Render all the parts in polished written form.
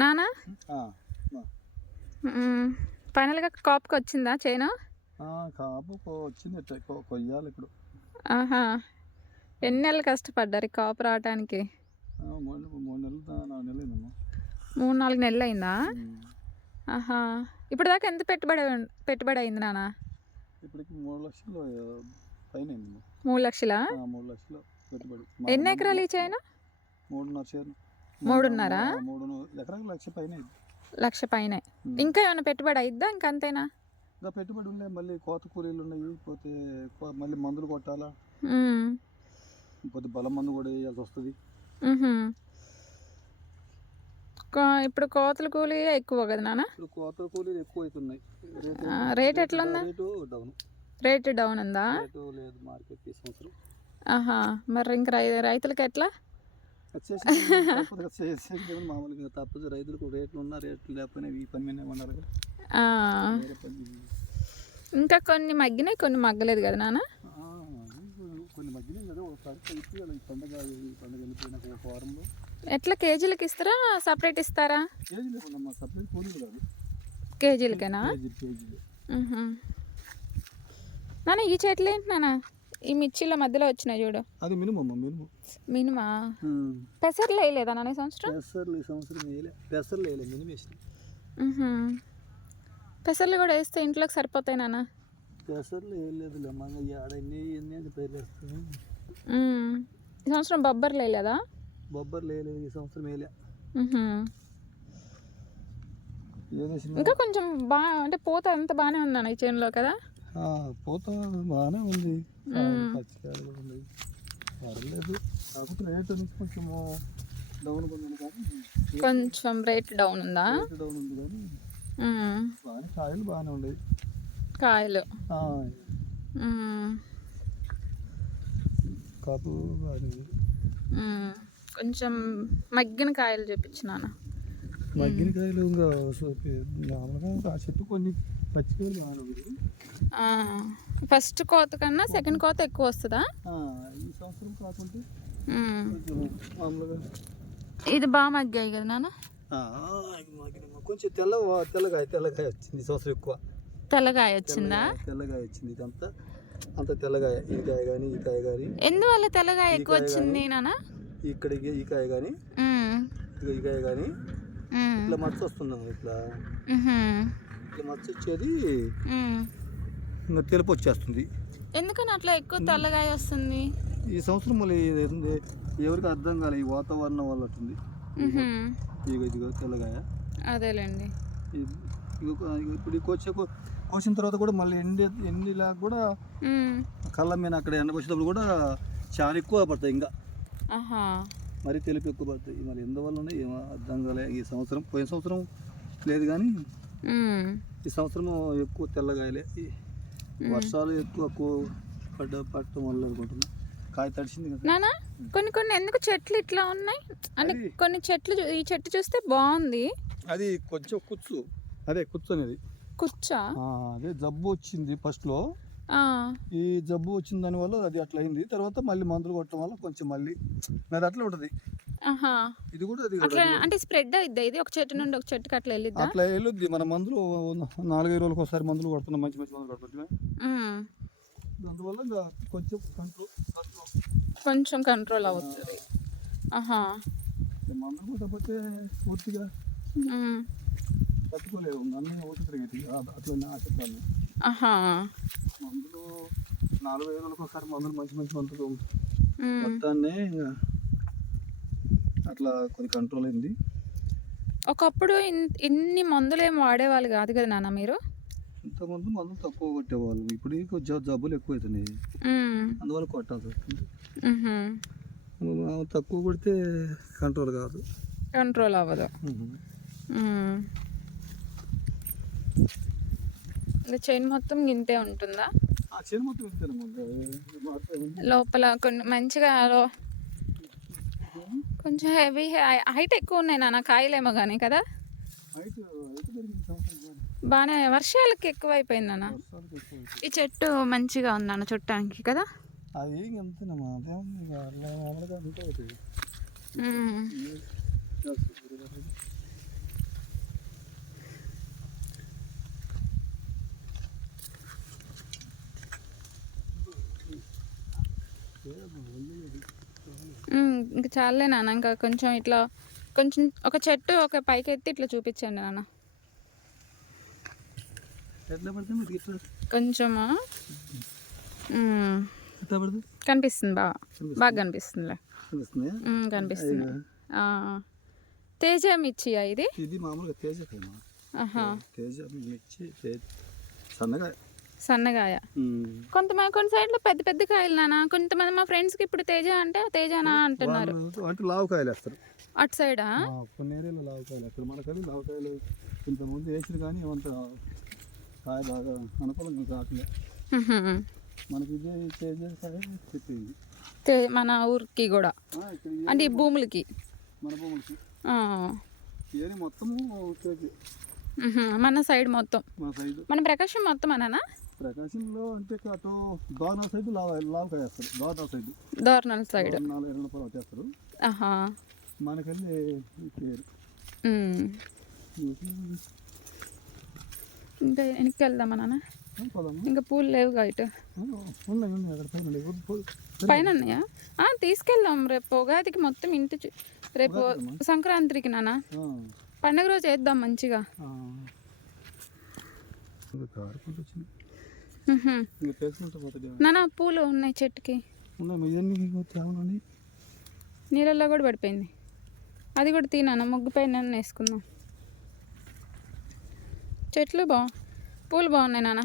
నానా ఫైనల్గా కాపుకి వచ్చిందా చేను? కాపు వచ్చింది, కొయ్యాలి ఇప్పుడు. ఆహా, ఎన్ని నెలలు కష్టపడ్డారు కాపు రావడానికి? 3 నెలలు 4 నెలలు అయిందమ్మా. 3-4 నెలలు అయిందా? ఆహా, ఇప్పుడు దాకా ఎంత పెట్టుబడి అయింది నాన్న? ఇప్పటికి 3 లక్షలు పైన అయింది. 3 లక్షలా? 3 లక్షలు పెట్టుబడి. ఎన్ని ఎకరాలు ఈ చేను? 3.5 చేను. 3.5? 3 ఎకరాలకు 1 లక్ష పైన అయింది. 1 లక్ష పైన. ఇంకా ఏమైనా పెట్టుబడి అయిద్దా ఇంకంతేనా? ఇంకా పెట్టుబడి ఉన్నాయి, మళ్ళీ కోత కూలీలు ఉన్నాయి, పోతే మళ్ళీ మందులు కొట్టాలా, పోతే బలం మందు కూడా వేయాల్సి వస్తుంది. ఇప్పుడు కోతల కూలీ ఎక్కువ కదా నాన్న? ఇప్పుడు కోతల కూలీలు ఎక్కువ అవుతున్నాయి. రేట్ ఎట్లా ఉందా? రేటు డౌన్ ఉందా? లేదు మార్కెట్ ఈ సంవత్సరం. ఆహా, మరి ఇంకా రైతులకి ఎట్లా? మామూలుగా తప్పదు, రైతులకు రేట్లు ఉన్నా రేట్లు లేకపోయినా ఈ పని మీద ఉన్నారు. ఇంకా కొన్ని మగ్గినాయి, కొన్ని మగ్గలేదు కదా నాన్న? కొన్ని మగ్గినాయి కదా, ఒకసారి కలిపి అలా ఈ పండుగ వెళ్ళిపోయినాక ఒక వారంలో. ఎట్లా కేజీలకి ఇస్తారా, సపరేట్ ఇస్తారా? కేజీలు ఇవ్వండి, సపరేట్ కూలీలు కాదు, కేజీలకేనా? కేజీలు. నాన్న ఈ చెట్లు ఏంటి నాన్న? ఈ మిర్చిల మధ్యలో వచ్చినాయి చూడు, అది మినుమా? పెసర్లు వేయలేదా నాన్న ఈ సంవత్సరం? పెసర్లు ఈ సంవత్సరం పెసర్లు వేయలేదు, మినుము వేసినాయి. పెసర్లు కూడా వేస్తే ఇంట్లోకి సరిపోతాయి నాన్న? పెసర్లు వేయలేదు, మళ్ళీ ఎన్ని పేర్లు వేస్తాయి. ఈ సంవత్సరం బొబ్బర్లు వేయలేదా? బొబ్బర్లు వేయలేదు ఈ సంవత్సరం, వేయలే. ఇంకా కొంచెం అంటే పూత అంత బాగానే ఉంది నాన్న ఈ చేనులో కదా? పూత బాగానే ఉంది, పచ్చికాయలు కూడా ఉంది, పర్లేదు. కాకపోతే రేట్ నుంచి కొంచెం డౌన్ ఉంది, కానీ కొంచెం రేట్ డౌన్ ఉందా? డౌన్ ఉంది కానీ బాగానే కాయలు బాగానే ఉండేది. కాయలు కాపు కొంచెం మగ్గిన కాయలు చూపించినాను. మగ్గిన కాయలు ఇంకా మామూలుగా ఆ చెట్టు కొన్ని పచ్చికాయలు బాగానే ఉంది. ఫస్ట్ కోత కన్నా సెకండ్ కోత ఎక్కువ వస్తుందా ఈ సంవత్సరం? కాకుంటే మామూలుగా ఇది బాగా మగ్గాయి కదా నాన్న? కొంచెం తెల్లగాయ వచ్చింది ఈ సంవత్సరం, ఎక్కువ తెల్లగాయ వచ్చిందా? తెల్లగాయ వచ్చింది, ఇదంతా అంత తెల్లగాయ. ఈ కాయ కానీ ఈ కాయ కానీ ఎందువల్ల తెల్లగాయ ఎక్కువ వచ్చింది నాన్న? ఇక్కడికి ఈ కాయ కానీ ఈ కాయ కానీ ఇట్లా మచ్చ వస్తుంది, ఇట్లా మచ్చ వచ్చేది ఇంకా తెలుపు వచ్చేస్తుంది. ఎందుకని అట్లా ఎక్కువ తెల్లగాయ వస్తుంది ఈ సంవత్సరం? మళ్ళీ ఎవరికి అర్థం కాలే, ఈ వాతావరణం వల్ల ఉంటుంది. ఇదిగో తెల్లగాయ, అదేలేండి. ఇప్పుడు కోసిన తర్వాత కూడా మళ్ళీ ఎండిలాగా కూడా కళ్ళ మీద అక్కడ ఎండకొచ్చేటప్పుడు కూడా చాలా ఎక్కువ పడతాయి, ఇంకా మరీ తెలుపు ఎక్కువ పడతాయి. మరి ఎందువల్ల ఏమో అర్థం కాలే ఈ సంవత్సరం. పోయిన సంవత్సరం లేదు కానీ ఈ సంవత్సరం ఎక్కువ తెల్లగాయలే. వర్షాలు ఎక్కువ పడటం వల్ల అనుకుంటున్నా, కాయ తడిసింది కదా నానా. కొన్ని ఎందుకు చెట్లు ఇట్లా ఉన్నాయి అంటే కొన్ని చెట్లు, ఈ చెట్టు చూస్తే బాగుంది, అది కొంచెం కుచ్చు, అదే కుచ్చు అనేది కుచ్చా, అదే జబ్బు వచ్చింది ఫస్ట్ లో. ఈ జబ్బు వచ్చిన దాని వల్ల అది అట్లా అయింది. తర్వాత మళ్ళీ మందులు కొట్టడం వల్ల కొంచెం మళ్ళీ అది అట్లా ఉంటది. ఇది కూడా అంటే స్ప్రెడ్ అయిద్ది, ఇది ఒక చెట్టు నుండి ఒక చెట్టుకి అట్లా వెళ్ళిద్ది. అట్లా వెళ్ళొద్ది. మన మందులు 4-5 రోజులకు ఒకసారి మందులు కొడుతున్నాం, మంచి మందులు కొడుతున్నాం. అందువల్ల కొంచెం కంట్రోల్ అవుతుంది. మందులు కొట్టకపోతే పూర్తిగా తట్టుకోలేవు, అన్నీ ఊపిరి అట్లా చెప్పాలి. మందులు 4-5 రోజులకు ఒకసారి మందులు, మంచి మందులు మొత్తాన్ని అట్లా కొన్ని కంట్రోల్ అయింది. ఒకప్పుడు ఇన్ని మందులు ఏమి వాడేవాళ్ళు కాదు కదా నాన్న మీరు? ఇంతకుముందు మందులు తక్కువ కొట్టేవాళ్ళు, ఇప్పుడు జబ్బులు ఎక్కువ అవుతున్నాయి, అందువల్ల కొట్టాల్సి వస్తుంది. తక్కువ కొడితే కంట్రోల్ అవ్వదు. చైన్ మొత్తం గింతే ఉంటుందా? లోపల కొన్ని మంచిగా కొంచెం హెవీ హైట్ ఎక్కువ ఉన్నాయి నాన్న కాయలేమో కానీ కదా? బాగానే వర్షాలకి ఎక్కువ అయిపోయింది నాన్న. ఈ చెట్టు మంచిగా ఉంది నాన్న చుట్టానికి కదా? ఇంకా చాలే నాన్న, ఇంకా కొంచెం ఇట్లా కొంచెం ఒక చెట్టు ఒక పైకి ఎత్తి ఇట్లా చూపించండి నాన్న. ఎట్లా పడుతుంది మీకు ఇట్లా కొంచెము ఎట్లా పడుతుంది? కనిపిస్తుంది, బాగా కనిపిస్తుందిలే. కనిపిస్తుందా? కనిపిస్తుంది. తేజ మిర్చియా ఇది? ఇది మామూలుగా తేజ కాయ. ఆహా, తేజ మిర్చి సన్నగా సన్నగాయ. కొంతమంది కొన్ని సైడ్లో పెద్ద పెద్ద కాయలు నాన్న. కొంతమంది మా ఫ్రెండ్స్కి ఇప్పుడు తేజ అంటే తేజనా అంటున్నారు. అంటే లావుకాయలు వేస్తారు అటు సైడా? కొన్ని ఏరియాలో లావుకాయలు వేస్తారు. మనకది లావుకాయలు కొంతమంది వేసారు కానీ ఏమంత కాయ బాగా అనుకూలంగా కావట్లేదు. మనకి ఇదే తేజ కాయ చెప్పింది మన ఊరికి కూడా, అంటే ఈ భూములకి, మన భూములకి ఏరి మొత్తము కేజీ. మన సైడ్ మొత్తం, మన సైడ్, మన ప్రకాశం మొత్తం అనా? ప్రకాశంలో అంటే అటు దోర్నల్ సైడ్ లావుకాయ వేస్తారు. దోర్నల్ సైడ్, దోర్నల్ సైడ్ 4-20 రూపాయలు వచ్చేస్తారు. మనకెళ్ళి పేరు ఇంకా వెనక్కి వెళ్దామా నాన్న? ఇంకా పూలు లేవుగా ఇటు పైన ఉన్నాయా? తీసుకెళ్దాం రేపు ఉగాదికి మొత్తం ఇంటి రేపు సంక్రాంతికి నాన్న, పండగ రోజు వేద్దాం మంచిగా. నాన్న పూలు ఉన్నాయి చెట్టుకి, నీళ్ళల్లో కూడా పడిపోయింది. అది కూడా తినాను, ముగ్గు పైన వేసుకుందాం. చెట్లు పూలు బాగున్నాయి నాన్న.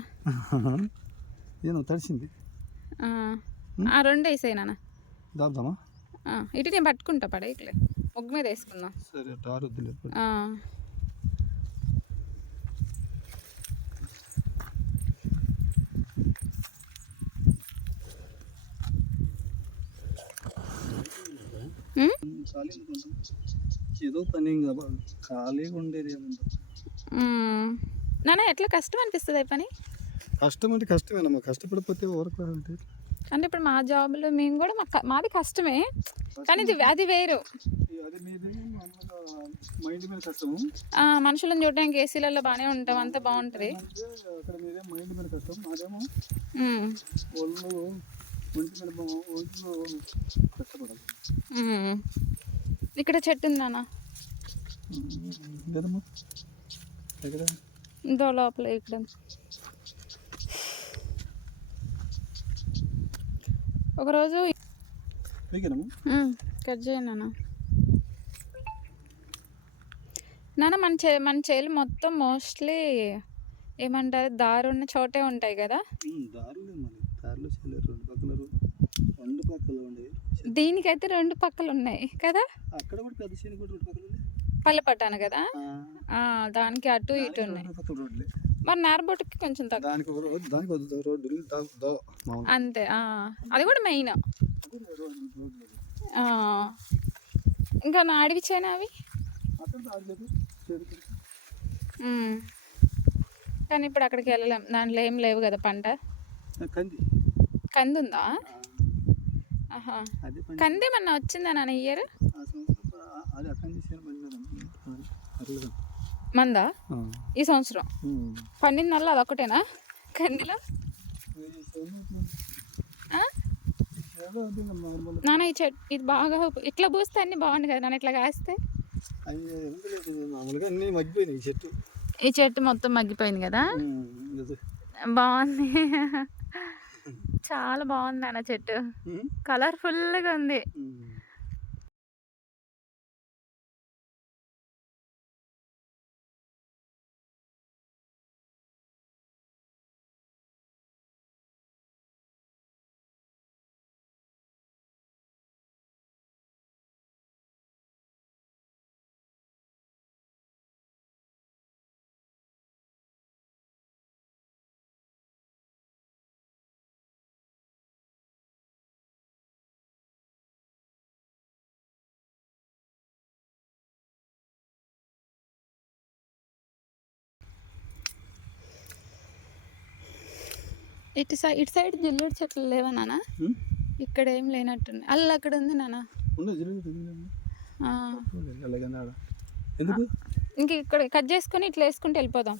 తడిసింది. 2 వేసాయి నాన్న. దాదామా ఇటు నేను పట్టుకుంటా, పడేయట్లే, ముగ్గు మీద వేసుకుందాం. సరే. ఏదో పని ఖాళీగా ఉండేది నాన్న. ఎట్లా కష్టం అనిపిస్తుంది పని? కష్టం అంటే కష్టమేనమ్మా, కష్టపడిపోతే వర్క్ అంటే ఇప్పుడు మా జాబ్లో మేము కూడా మాది కష్టమే, కానీ అది వేరు. మైండ్ మీద కష్టము, మనుషులను చూడడానికి ఏసీలలో బాగానే ఉంటాం, అంతా బాగుంటుంది. అక్కడ మీదే మైండ్ మీద కష్టం, మాదేమో ఒళ్ళు కష్టపడాలి. ఇక్కడ చెట్టు ఉందానా? ఇందో లోపల ఇక్కడ ఒకరోజు కట్ చేయండి నాన్న. మన చేలు మొత్తం మోస్ట్లీ ఏమంటారు, దారున్న చోటే ఉంటాయి కదా. దీనికైతే 2 పక్కలు ఉన్నాయి కదా. పల్లె పట్టాను కదా, దానికి అటు ఇటు ఉన్నాయి. మరి నార్బోటుకి కొంచెం తక్కువ అంతే. అది కూడా మెయిన్. ఇంకా నా అడవి చేనా అవి, కానీ ఇప్పుడు అక్కడికి వెళ్ళలేం, దాంట్లో ఏం లేవు కదా పంట. కంది ఉందా? కంది ఏమన్నా వచ్చిందా నాన్న ఇయర్? మందా ఈ సంవత్సరం పండిందల్లా అదొక్కటేనా కందిలో? నాన్న ఈ చెట్టు ఇది బాగా ఇట్లా పూస్తే అన్ని బాగుంది కదా నాన్న, ఇట్లా కాస్తే. ఈ చెట్టు మొత్తం మగ్గిపోయింది కదా, బాగుంది. చాలా బాగుంది నాన్న చెట్టు, కలర్ఫుల్గా ఉంది. ఇటు సైడ్ జిల్లేడు చెట్లు లేవా నాన్న? ఇక్కడ ఏం లేనట్టుంది. అల్ల అక్కడ ఉంది నాన్న. ఇంక ఇక్కడ కట్ చేసుకొని ఇట్లా వేసుకుంటూ వెళ్ళిపోదాం.